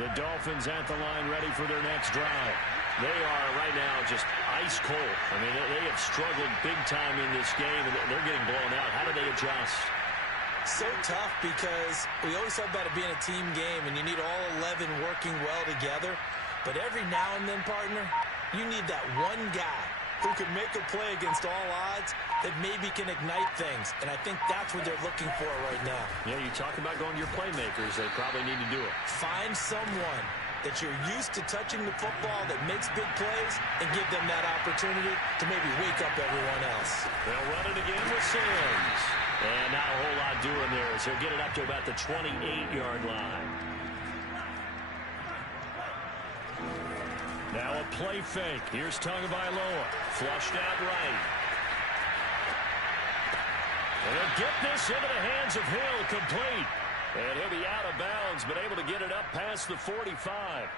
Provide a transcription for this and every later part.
The Dolphins at the line ready for their next drive. They are right now just ice cold. I mean, they have struggled big time in this game, and they're getting blown out. How do they adjust? So tough because we always talk about it being a team game, and you need all 11 working well together. But every now and then, partner, you need that one guy who can make a play against all odds that maybe can ignite things. And I think that's what they're looking for right now. Yeah, you talk about going to your playmakers. They probably need to do it. Find someone that you're used to touching the football that makes big plays and give them that opportunity to maybe wake up everyone else. They'll run it again with Sims. And not a whole lot doing there as he'll get it up to about the 28-yard line. Now a play fake. Here's Tagovailoa. Flushed out right. And he'll get this into the hands of Hill, complete. And he'll be out of bounds, but able to get it up past the 45.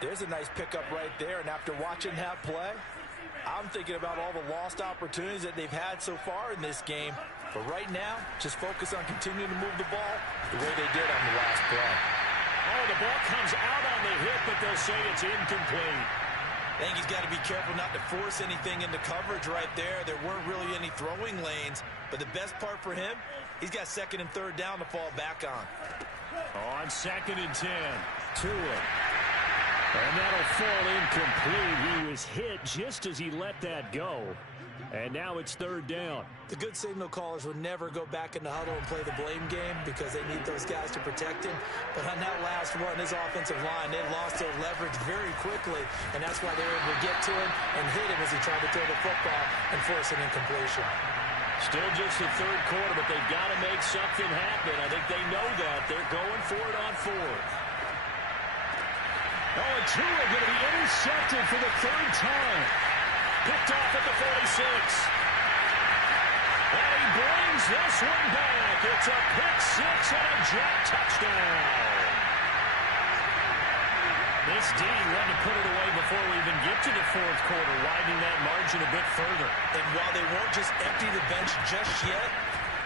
There's a nice pickup right there, and after watching that play, I'm thinking about all the lost opportunities that they've had so far in this game. But right now, just focus on continuing to move the ball the way they did on the last play. Oh, the ball comes out on the hit, but they'll say it's incomplete. I think he's got to be careful not to force anything into coverage right there. There weren't really any throwing lanes, but the best part for him, he's got second and third down to fall back on. On 2nd and 10, Tua. And that'll fall incomplete. He was hit just as he let that go. And now it's 3rd down. The good signal callers would never go back in the huddle and play the blame game because they need those guys to protect him. But on that last run, his offensive line, they lost their leverage very quickly, and that's why they were able to get to him and hit him as he tried to throw the football and force an incompletion. Still just the 3rd quarter, but they've got to make something happen. I think they know that. They're going for it on 4th. Oh, and Tua going to be intercepted for the 3rd time. Picked off at the 46. And he brings this one back. It's a pick 6 and a Jet touchdown. This D wanted to put it away before we even get to the 4th quarter, widening that margin a bit further. And while they won't just empty the bench just yet,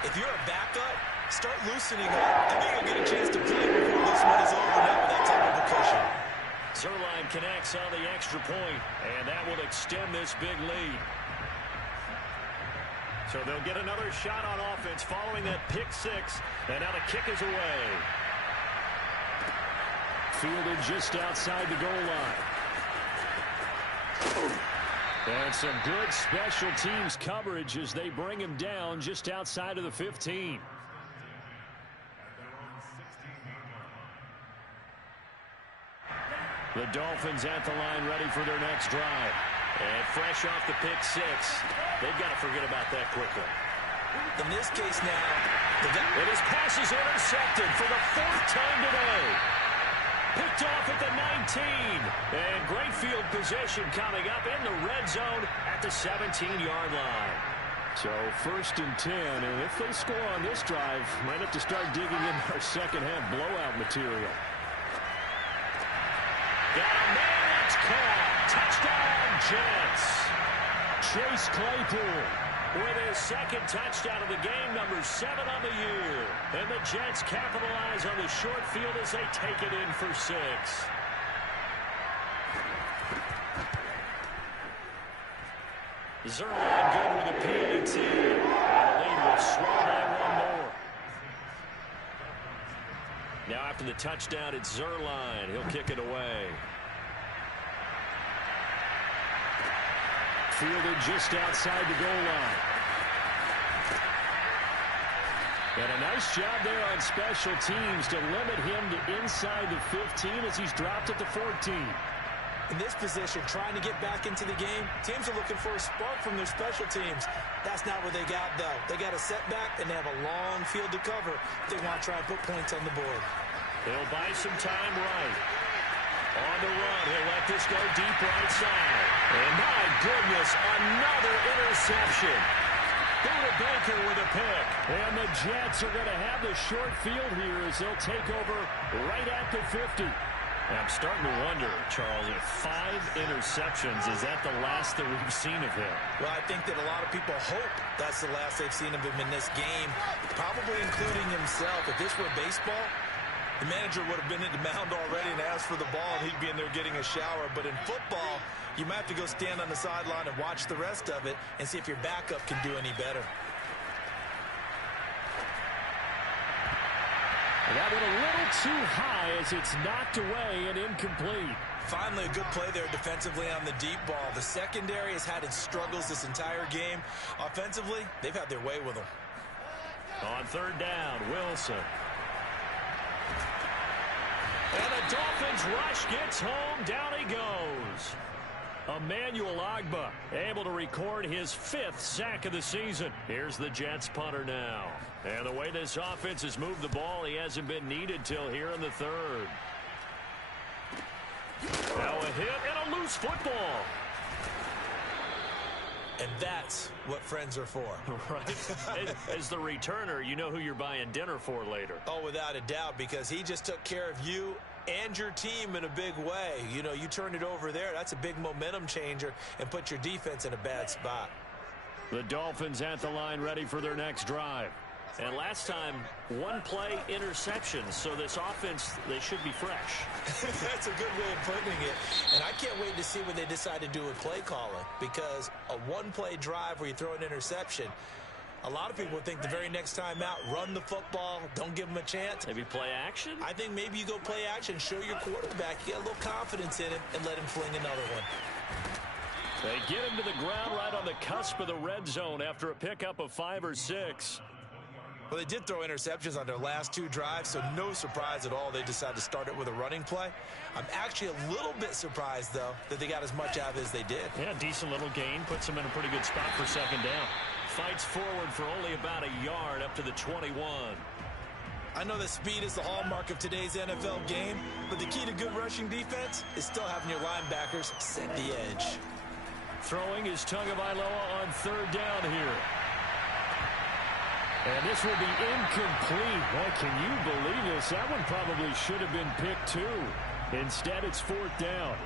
if you're a backup, start loosening up. I think you'll get a chance to play before this one is over now with that type of a cushion. Zerline connects on the extra point, and that will extend this big lead. So they'll get another shot on offense following that pick 6, and now the kick is away. Fielded just outside the goal line. And some good special teams coverage as they bring him down just outside of the 15. The Dolphins at the line ready for their next drive. And fresh off the pick 6, they've got to forget about that quickly. In this case now, and his pass is intercepted for the 4th time today. Picked off at the 19. And great field position coming up in the red zone at the 17-yard line. So 1st and 10, and if they score on this drive, might have to start digging in our second-half blowout material. Got a man that's caught. Touchdown, Jets. Chase Claypool with his 2nd touchdown of the game, number 7 on the year. And the Jets capitalize on the short field as they take it in for 6. Zerline good with a PAT. And the lead will swell by 1 more. Now after the touchdown, it's Zerline. He'll kick it away. Fielded just outside the goal line. And a nice job there on special teams to limit him to inside the 15 as he's dropped at the 14. In this position, trying to get back into the game, teams are looking for a spark from their special teams. That's not what they got, though. They got a setback, and they have a long field to cover if they want to try and put points on the board. They'll buy some time right. On the run, he'll let this go deep right side. And my goodness, another interception. Buda Baker with a pick. And the Jets are going to have the short field here as they'll take over right at the 50. And I'm starting to wonder, Charles, if 5 interceptions, is that the last that we've seen of him? Well, I think that a lot of people hope that's the last they've seen of him in this game, probably including himself. If this were baseball, The manager would have been in the mound already and asked for the ball, and he'd be in there getting a shower. But in football, you might have to go stand on the sideline and watch the rest of it and see if your backup can do any better. That went a little too high as it's knocked away and incomplete. Finally, a good play there defensively on the deep ball. The secondary has had its struggles this entire game. Offensively, they've had their way with them. On third down, Wilson. And the Dolphins rush gets home. Down he goes. Emmanuel Ogbah able to record his 5th sack of the season. Here's the Jets punter now. And the way this offense has moved the ball, he hasn't been needed till here in the 3rd. Now a hit and a loose football. And that's what friends are for. Right. As the returner, you know who you're buying dinner for later. Oh, without a doubt, because he just took care of you and your team in a big way. You know, you turn it over there. That's a big momentum changer and put your defense in a bad spot. The Dolphins at the line ready for their next drive. And last time, 1 play interception. So this offense, they should be fresh. That's a good way of putting it. And I can't wait to see what they decide to do with play calling. Because a 1-play drive where you throw an interception, a lot of people think the very next time out, run the football, don't give them a chance. Maybe play action? I think maybe you go play action, show your quarterback, you get a little confidence in him, and let him fling another one. They get him to the ground right on the cusp of the red zone after a pickup of 5 or 6. Well, they did throw interceptions on their last 2 drives, so no surprise at all they decided to start it with a running play. I'm actually a little bit surprised, though, that they got as much out of it as they did. Yeah, decent little gain. Puts them in a pretty good spot for 2nd down. Fights forward for only about a yard up to the 21. I know that speed is the hallmark of today's NFL game, but the key to good rushing defense is still having your linebackers set the edge. Throwing is Tagovailoa on 3rd down here. And this will be incomplete. Boy, can you believe this? That one probably should have been picked too. Instead, it's 4th down.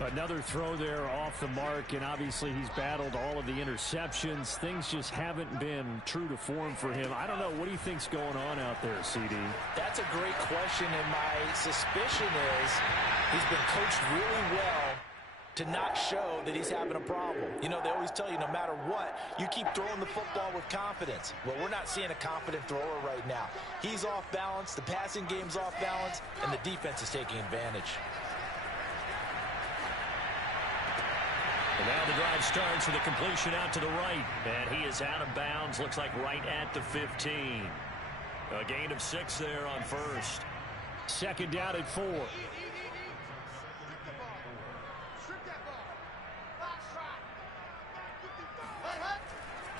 Another throw there off the mark, and obviously he's battled all of the interceptions. Things just haven't been true to form for him. I don't know. What do you think's going on out there, CD? That's a great question, and my suspicion is he's been coached really well to not show that he's having a problem. You know, they always tell you no matter what, you keep throwing the football with confidence. Well, we're not seeing a confident thrower right now. He's off balance, the passing game's off balance, and the defense is taking advantage. And now the drive starts with a completion out to the right. And he is out of bounds, looks like right at the 15. A gain of 6 there on 1st. 2nd down at 4.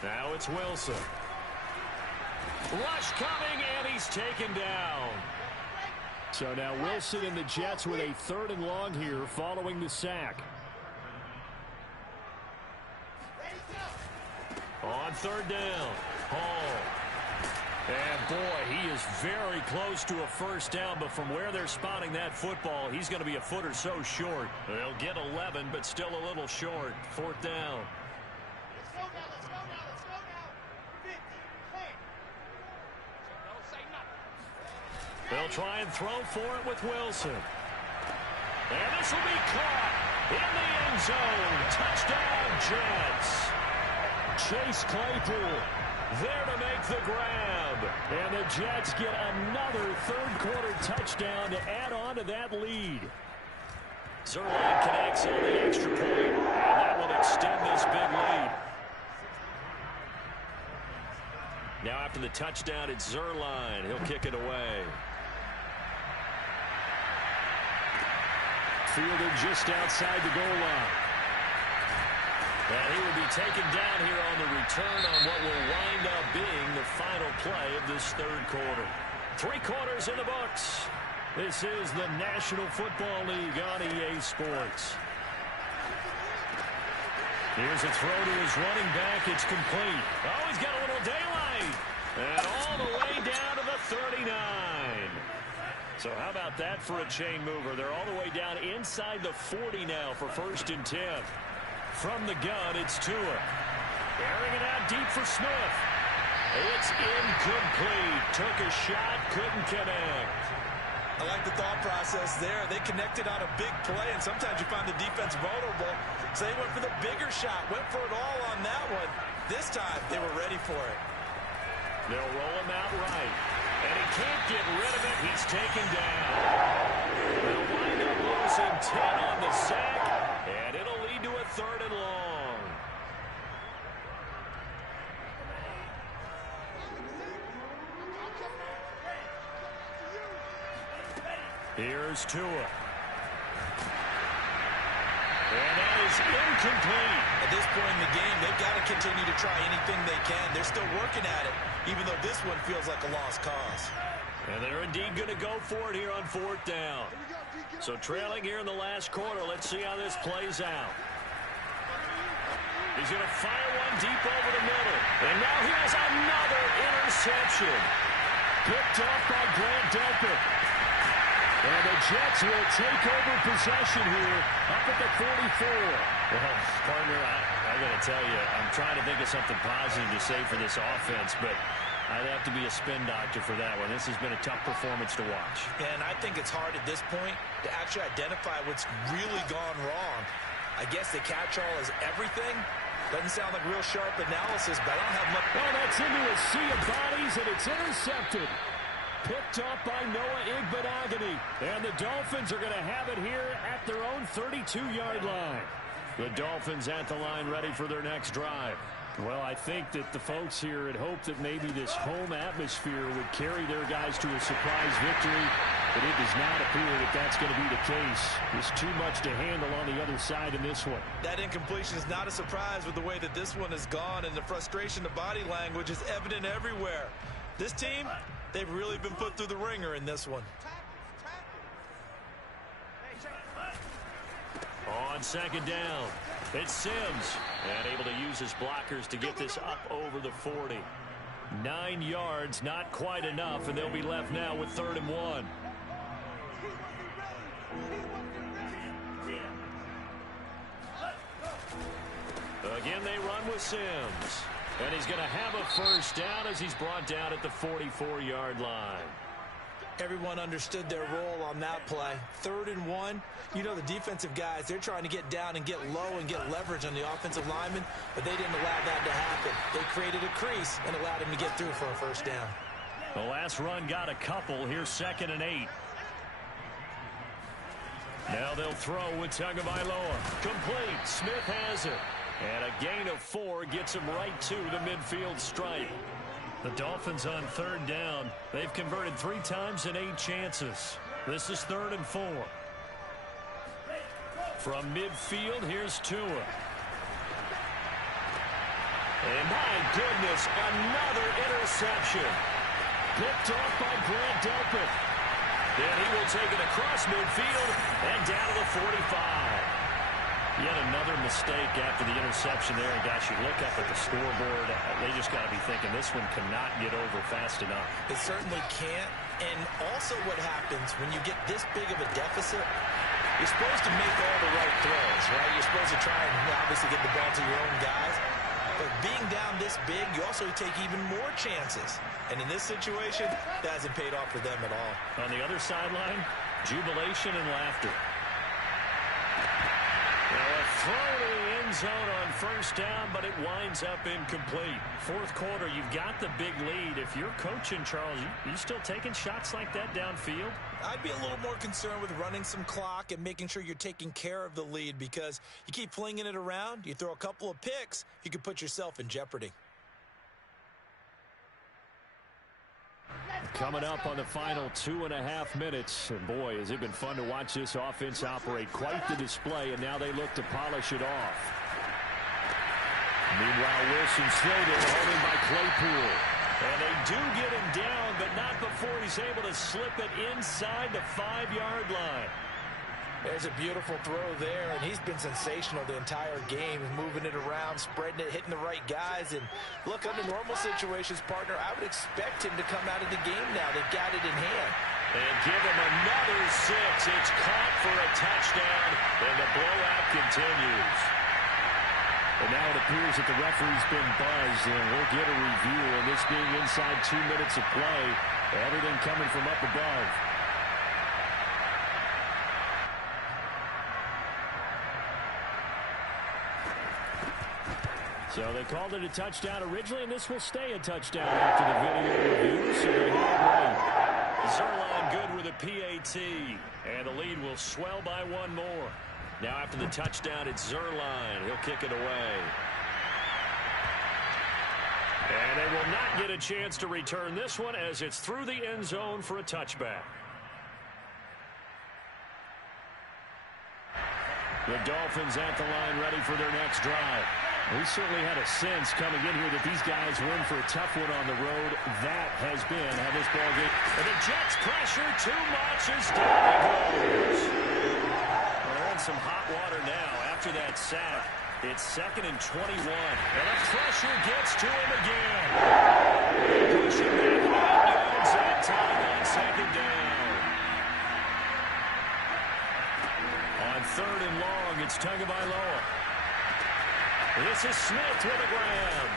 Now it's Wilson. Rush coming, and he's taken down. So now Wilson and the Jets with a 3rd and long here following the sack. On 3rd down, Hall. And boy, he is very close to a 1st down, but from where they're spotting that football, he's going to be a foot or so short. They'll get 11, but still a little short. 4th down. They'll try and throw for it with Wilson. And this will be caught in the end zone. Touchdown, Jets. Chase Claypool there to make the grab. And the Jets get another 3rd quarter touchdown to add on to that lead. Zerline connects on the extra point, and that will extend this big lead. Now after the touchdown, it's Zerline. He'll kick it away. Fielded just outside the goal line. And he will be taken down here on the return on what will wind up being the final play of this 3rd quarter. 3 quarters in the books. This is the National Football League on EA Sports. Here's a throw to his running back. It's complete. Oh, he's got a little daylight. And all the way down to the 39. So how about that for a chain mover? They're all the way down inside the 40 now for 1st and 10. From the gun, it's Tua. Airing it out deep for Smith. It's incomplete. Took a shot, couldn't connect. thought process there. They connected on a big play, and sometimes you find the defense vulnerable. So they went for the bigger shot, went for it all on that one. This time, they were ready for it. They'll roll him out right. And he can't get rid of it. He's taken down. They'll wind up losing 10 on the sack, and it'll lead to a 3rd and long. Here's Tua. And that is incomplete. At this point in the game, they've got to continue to try anything they can. They're still working at it, even though this one feels like a lost cause. And they're indeed going to go for it here on 4th down. So trailing here in the last quarter, let's see how this plays out. He's going to fire one deep over the middle. And now he has another interception. Picked off by Grant Delpit. And the Jets will take over possession here up at the 44. Well, partner, I got to tell you, I'm trying to think of something positive to say for this offense, but I'd have to be a spin doctor for that one. This has been a tough performance to watch. And I think it's hard at this point to actually identify what's really gone wrong. I guess the catch-all is everything. Doesn't sound like real sharp analysis, but I don't have much. Well, that's into a sea of bodies, and it's intercepted. Picked up by Noah Igbenogany. And the Dolphins are going to have it here at their own 32-yard line. The Dolphins at the line ready for their next drive. Well, I think that the folks here had hoped that maybe this home atmosphere would carry their guys to a surprise victory, but it does not appear that that's going to be the case. There's too much to handle on the other side in this one. That incompletion is not a surprise with the way that this one has gone, and the frustration, the body language is evident everywhere. This team, they've really been put through the ringer in this one. On 2nd down, it's Sims. And able to use his blockers to get this up over the 40. 9 yards, not quite enough, and they'll be left now with 3rd and 1. Again, they run with Sims. And he's going to have a 1st down as he's brought down at the 44-yard line. Everyone understood their role on that play. 3rd and 1. You know the defensive guys, they're trying to get down and get low and get leverage on the offensive lineman, but they didn't allow that to happen. They created a crease and allowed him to get through for a 1st down. The last run got a couple. Here's 2nd and 8. Now they'll throw with Tagovailoa. Complete. Smith has it. And a gain of 4 gets him right to the midfield stripe. The Dolphins on 3rd down. They've converted 3 times in 8 chances. This is 3rd and 4. From midfield, here's Tua. And my goodness, another interception. Picked off by Grant Delpit. Then he will take it across midfield and down to the 45. Yet another mistake after the interception there. And gosh, you look up at the scoreboard, they just got to be thinking this one cannot get over fast enough. It certainly can't. And also what happens when you get this big of a deficit, you're supposed to make all the right throws, right? You're supposed to try and obviously get the ball to your own guys. But being down this big, you also take even more chances. And in this situation, that hasn't paid off for them at all. On the other sideline, jubilation and laughter. Now a throw to the end zone on 1st down, but it winds up incomplete. 4th quarter, you've got the big lead. If you're coaching, Charles, you still taking shots like that downfield? I'd be a little more concerned with running some clock and making sure you're taking care of the lead, because you keep flinging it around, you throw a couple of picks, you could put yourself in jeopardy. Coming up on the final 2.5 minutes. And boy, has it been fun to watch this offense operate. Quite the display, and now they look to polish it off. Meanwhile, Wilson still there, holding by Claypool. And they do get him down, but not before he's able to slip it inside the 5-yard line. There's a beautiful throw there, and he's been sensational the entire game, moving it around, spreading it, hitting the right guys. And look, under normal situations, partner, I would expect him to come out of the game now. They've got it in hand. And give him another 6. It's caught for a touchdown, and the blowout continues. And now it appears that the referee's been buzzed, and we'll get a review. And this being inside 2 minutes of play, everything coming from up above. So they called it a touchdown originally, and this will stay a touchdown after the video review. So they have it. Zerline good with a PAT. And the lead will swell by one more. Now after the touchdown, it's Zerline. He'll kick it away. And they will not get a chance to return this one as it's through the end zone for a touchback. The Dolphins at the line ready for their next drive. We certainly had a sense coming in here that these guys were in for a tough one on the road. That has been how this ball game. And the Jets pressure too much as down he goes. They're in some hot water now after that sack. It's 2nd and 21. And the pressure gets to him again. Pushing back 8 yards that time on 2nd down. On 3rd and long, it's Tagovailoa. This is Smith with a grab.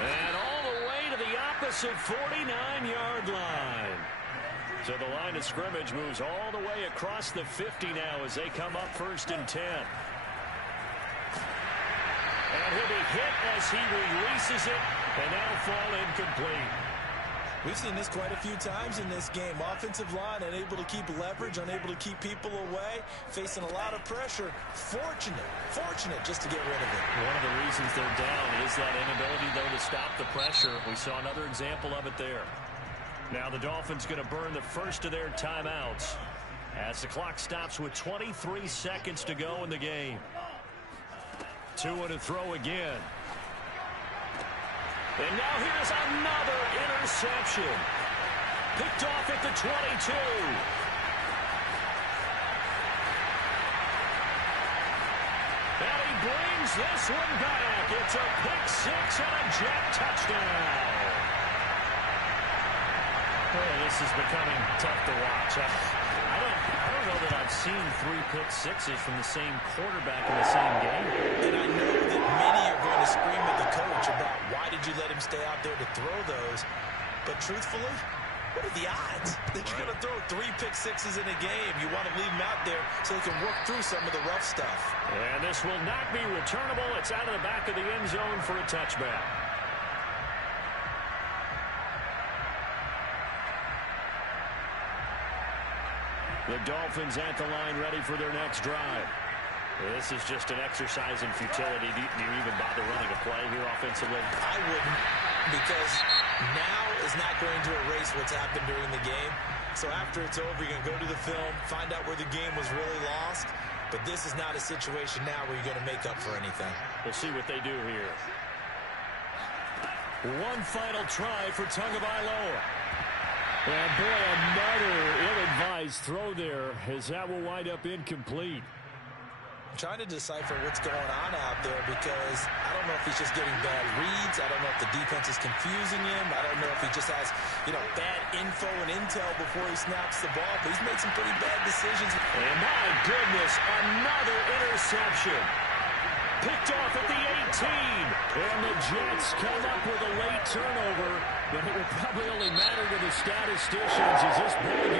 And all the way to the opposite 49-yard line. So the line of scrimmage moves all the way across the 50 now as they come up 1st and 10. And he'll be hit as he releases it, and that'll fall incomplete. We've seen this quite a few times in this game. Offensive line unable to keep leverage, unable to keep people away, facing a lot of pressure. Fortunate just to get rid of it. One of the reasons they're down is that inability, though, to stop the pressure. We saw another example of it there. Now the Dolphins going to burn the first of their timeouts as the clock stops with 23 seconds to go in the game. 2 and a throw again. And now here's another interception. Picked off at the 22. And he brings this one back. It's a pick 6 and a Jet touchdown. Boy, this is becoming tough to watch. I don't know that I've seen 3 pick sixes from the same quarterback in the same game. And I know that many are going to scream at the coach about why did you let him stay out there to throw those. But truthfully, what are the odds that you're going to throw 3 pick sixes in a game? You want to leave him out there so he can work through some of the rough stuff. And this will not be returnable. It's out of the back of the end zone for a touchback. The Dolphins at the line ready for their next drive. This is just an exercise in futility. Do you even bother running a play here offensively? I wouldn't, because now is not going to erase what's happened during the game. So after it's over, you're going to go to the film, find out where the game was really lost. But this is not a situation now where you're going to make up for anything. We'll see what they do here. One final try for Tagovailoa. And boy, another ill-advised throw there as that will wind up incomplete. I'm trying to decipher what's going on out there because I don't know if he's just getting bad reads. I don't know if the defense is confusing him. I don't know if he just has, bad info and intel before he snaps the ball. But he's made some pretty bad decisions. And my goodness, another interception. Picked off at the 18. And the Jets come up with a late turnover, but it will probably only matter to the statisticians as this ball